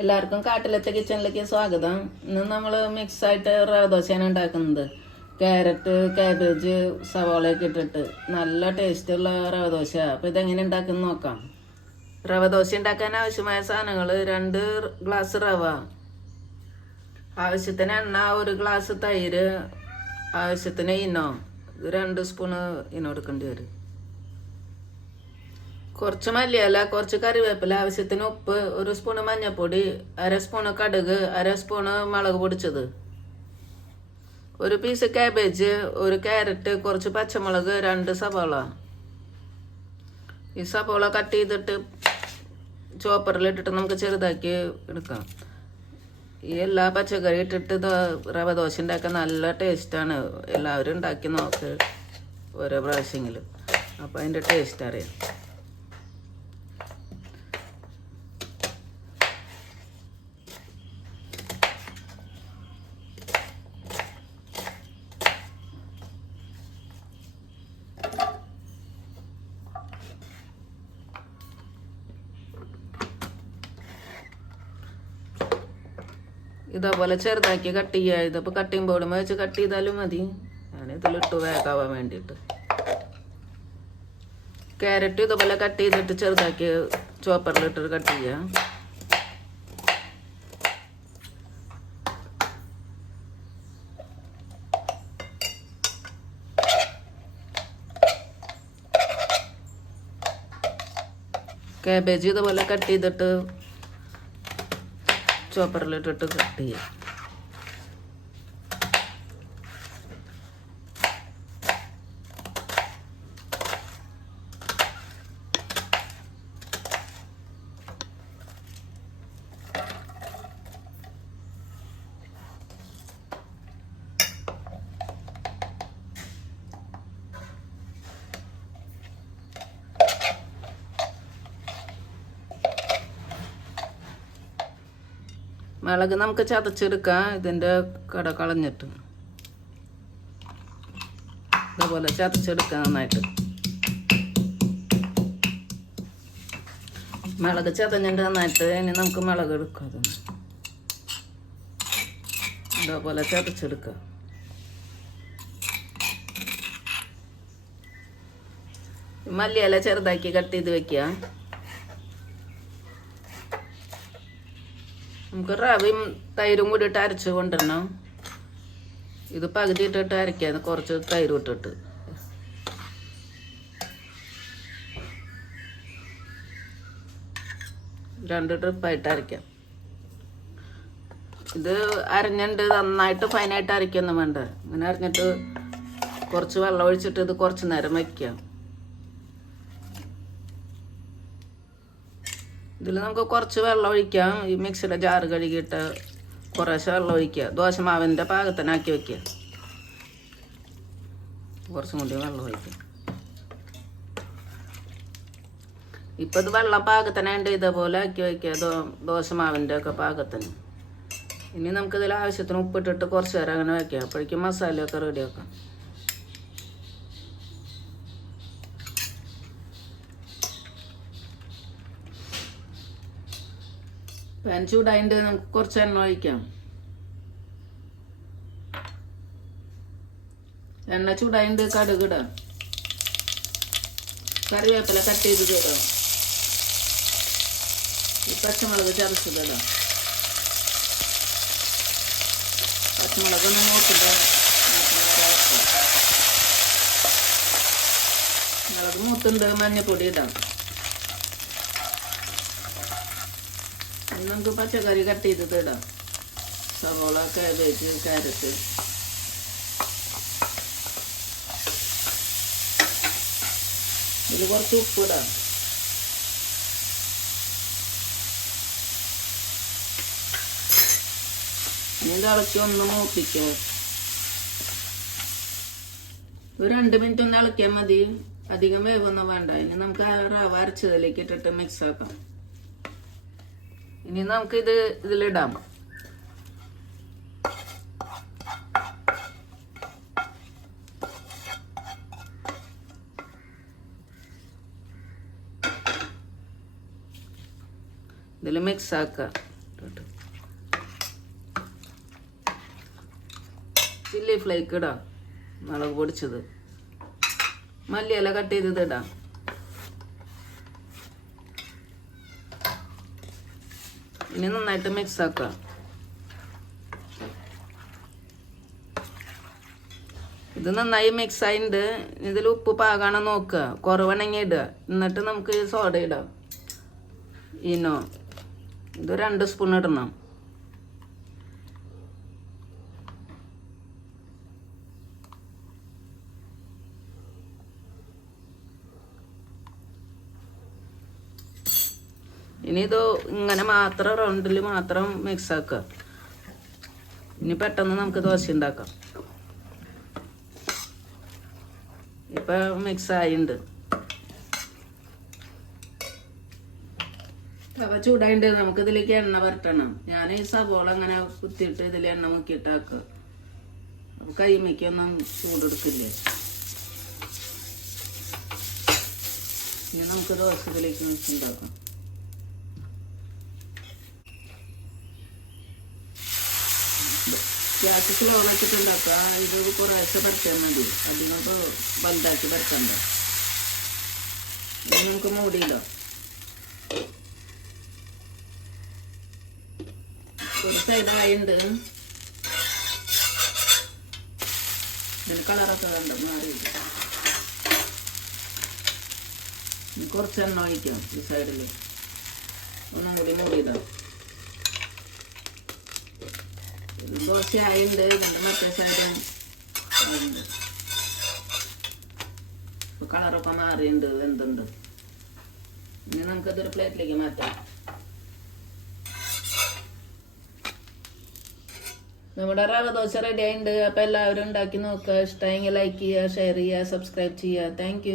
എല്ലാവർക്കും കാട്ടിലത്തെ കിച്ചണിലേക്ക് സ്വാഗതം. ഇന്ന് നമ്മൾ മിക്സ് ആയിട്ട് റവ ദോശയാണ് ഉണ്ടാക്കുന്നത്. ക്യാരറ്റ് കാബേജ് സവാളയൊക്കെ ഇട്ടിട്ട് നല്ല ടേസ്റ്റ് ഉള്ള റവ ദോശ അപ്പോൾ ഇതെങ്ങനെ ഉണ്ടാക്കുന്ന നോക്കാം. റവ ദോശ ഉണ്ടാക്കാൻ ആവശ്യമായ സാധനങ്ങൾ രണ്ട് ഗ്ലാസ് റവ. ആവശ്യത്തിന് എണ്ണ ഒരു ഗ്ലാസ് തൈര് ആവശ്യത്തിന് ഇനോ. രണ്ട് സ്പൂണ് ഇനോ എടുക്കേണ്ടി വരും. കുറച്ച് മല്ലിയില കുറച്ച് കറിവേപ്പില ആവശ്യത്തിന് ഉപ്പ് ഒരു സ്പൂണ് മഞ്ഞൾപ്പൊടി അര സ്പൂണ് കടുക് അര സ്പൂണ് മുളക് പൊടിച്ചത്. ഒരു പീസ് ക്യാബേജ് ഒരു ക്യാരറ്റ് കുറച്ച് പച്ചമുളക് രണ്ട് സവാള. ഈ സവാള കട്ട് ചെയ്തിട്ട് ചോപ്പറിൽ ഇട്ടിട്ട് നമുക്ക് ചെറുതാക്കി എടുക്കാം. ഈ എല്ലാ പച്ചക്കറി ഇട്ടിട്ട് റവ ദോശ ഉണ്ടാക്കാൻ നല്ല ടേസ്റ്റാണ് എല്ലാവരും ഉണ്ടാക്കി നോക്ക് ഓരോ പ്രാവശ്യമെങ്കിലും അപ്പോൾ അതിന്റെ ടേസ്റ്റ് അറിയാം. ഇതേപോലെ ചെറുതാക്കി കട്ട് ചെയ്യാതെ ഇപ്പൊ കട്ടിങ് ബോർഡ് വെച്ച് കട്ട് ചെയ്താലും മതി. ഞാൻ ഇതിലിട്ട് വേഗാവാൻ വേണ്ടിയിട്ട്. ക്യാരറ്റ് ഇതുപോലെ കട്ട് ചെയ്തിട്ട് ചെറുതാക്കി ചോപ്പറിലിട്ട് കട്ട് ചെയ്യാം. കാബേജ് ഇതുപോലെ കട്ട് ചെയ്തിട്ട് ചോപ്പറിലിട്ടിട്ട് കട്ട് ചെയ്യാം. മുളക് നമുക്ക് ചതച്ചെടുക്കാം. ഇതിന്റെ കട കളഞ്ഞിട്ട്. ഇതുപോലെ ചതച്ചെടുക്കാം നന്നായിട്ട്. മുളക് ചതഞ്ഞിട്ട് നന്നായിട്ട് ഇനി നമുക്ക് മുളക് എടുക്കാം അതൊന്ന് ഇതേപോലെ ചതച്ചെടുക്കുക മല്ലിയില ചെറുതാക്കി കട്ട് ചെയ്ത് വെക്കുക നമുക്ക് റവയും തൈരും കൂടി ഇട്ട് അരച്ച് കൊണ്ടുവരണം. ഇത് പകുതി ഇട്ടിട്ട് അരക്കാന്ന് കുറച്ച് തൈര് ഇട്ടിട്ട്. രണ്ട് ട്രിപ്പായിട്ട് അരയ്ക്കാം. ഇത് അരഞ്ഞിട്ട് നന്നായിട്ട് ഫൈനായിട്ട് അരയ്ക്കൊന്നും വേണ്ട. ഇങ്ങനെ അരഞ്ഞിട്ട് കുറച്ച് വെള്ളം ഒഴിച്ചിട്ട് ഇത് കുറച്ച് നേരം വയ്ക്കാം ഇതിൽ നമുക്ക് കുറച്ച് വെള്ളം ഒഴിക്കാം. ഈ മിക്സിയുടെ ജാറ് കഴുകിയിട്ട് കുറേശ്ശെ വെള്ളം ഒഴിക്കുക. ദോശമാവിന്റെ പാകത്തിനാക്കി വെക്കുക. കുറച്ചും കൂടി വെള്ളം ഒഴിക്കുക. ഇപ്പം ഇത് വെള്ളം പാകത്തിനായിട്ട് ഇതേപോലെ ആക്കി വയ്ക്കുക ദോ ദോശമാവിന്റെ ഒക്കെ പാകത്തിന്. ഇനി നമുക്കിതിൽ ആവശ്യത്തിന് ഉപ്പിട്ടിട്ട് കുറച്ച് നേരം അങ്ങനെ വയ്ക്കാം അപ്പോഴേക്കും മസാലയൊക്കെ റെഡിയാക്കാം പാൻ ചൂടായിട്ട് നമുക്ക് കുറച്ച് എണ്ണ ഒഴിക്കാം എണ്ണ ചൂടായിട്ട് കടുക് ഇടാം കറിവേപ്പില കട്ട് ചെയ്ത് തരാം ഈ പച്ചമുളക് ചതച്ചതിടാം പച്ചമുളക് ഒന്ന് നോക്കിട്ട് മുളക് മൂത്തുണ്ട് മഞ്ഞപ്പൊടി ഇടാം നമുക്ക് പച്ചക്കറി കട്ട് ചെയ്തത് ഇടാം. സവോള കാബേജ് ക്യാരറ്റ്. ഇതിൽ കുറച്ച് ഉപ്പ് ഇടാം. ഇനി ഇളക്കി ഒന്ന് മൂപ്പിക്കുക ഒരു രണ്ട് മിനിറ്റ് ഒന്ന് ഇളക്കിയാൽ മതി. അധികം വേവൊന്നും വേണ്ട. ഇനി നമുക്ക് റവ അരച്ചതിലേക്ക് ഇട്ടിട്ട് മിക്സ് ആക്കാം. ഇനി നമുക്ക് ഇത് ഇതിലിടാം. ഇതിൽ മിക്സ് ആക്കുക. ചില്ലി ഫ്ലേക്ക് ഇടാം. മുളക് പൊടിച്ചത്. മല്ലിയില കട്ട് ചെയ്തത് ഇടാം. ഇനി നന്നായിട്ട് മിക്സ് ആക്കുക. ഇത് നന്നായി മിക്സ് ആയിട്ടുണ്ട് ഇതിൽ ഉപ്പ് പാകാണോ നോക്കുക. കുറവാണെങ്കിൽ ഇടുക. എന്നിട്ട് നമുക്ക് സോഡ ഇടാം. ഇനോ. ഇത് രണ്ട് സ്പൂൺ ഇടണം. ഇനി ഇങ്ങനെ മാത്രം റൗണ്ടിൽ മാത്രം മിക്സ് ആക്കുക. ഇനി പെട്ടെന്ന് നമുക്ക് ദോശ ഉണ്ടാക്കാം. ഇപ്പൊ മിക്സ് ആയിണ്ട്. തവ ചൂടായിട്ട് നമുക്ക് ഇതിലേക്ക് എണ്ണ വരട്ടണം. ഞാൻ ഈ സബോള അങ്ങനെ കുത്തിയിട്ട് ഇതിൽ എണ്ണ മുക്കിയിട്ടാക്കുക അപ്പൊ കൈമയ്ക്കൊന്നും ചൂടെടുക്കില്ലേ? ഇനി നമുക്ക് ദോശ ഇതിലേക്ക് ഉണ്ടാക്കാം. ഗ്യാസ് സ്ലോ വെച്ചിട്ടുണ്ടാക്കുക ഇത് കുറേശ്ശെ പരത്താൻ മതി. അധികം ഇപ്പോൾ വലുതാക്കി പരത്തണ്ട ഇനി നമുക്ക് മൂടിയിടാം. ഒരു സൈഡായിണ്ട് കളറൊക്കെ കണ്ട? മാറി കുറച്ച് എണ്ണ ഒഴിക്കാം ഈ സൈഡിൽ ഒന്നും കൂടി മൂടിയിടാം ദോശ ആയിണ്ട് ഇതിന്റെ മറ്റേ സൈഡും കളറൊക്കെ മാറിയുണ്ട് എന്തുണ്ട് ഇനി നമുക്കതൊരു പ്ലേറ്റിലേക്ക് മാറ്റാം. നമ്മുടെ റവ ദോശ റെഡി ആയിട്ടുണ്ട് അപ്പൊ എല്ലാവരും ഉണ്ടാക്കി നോക്കുക. ഇഷ്ടമെങ്കിൽ ലൈക്ക് ചെയ്യുക ഷെയർ ചെയ്യുക സബ്സ്ക്രൈബ് ചെയ്യുക. താങ്ക്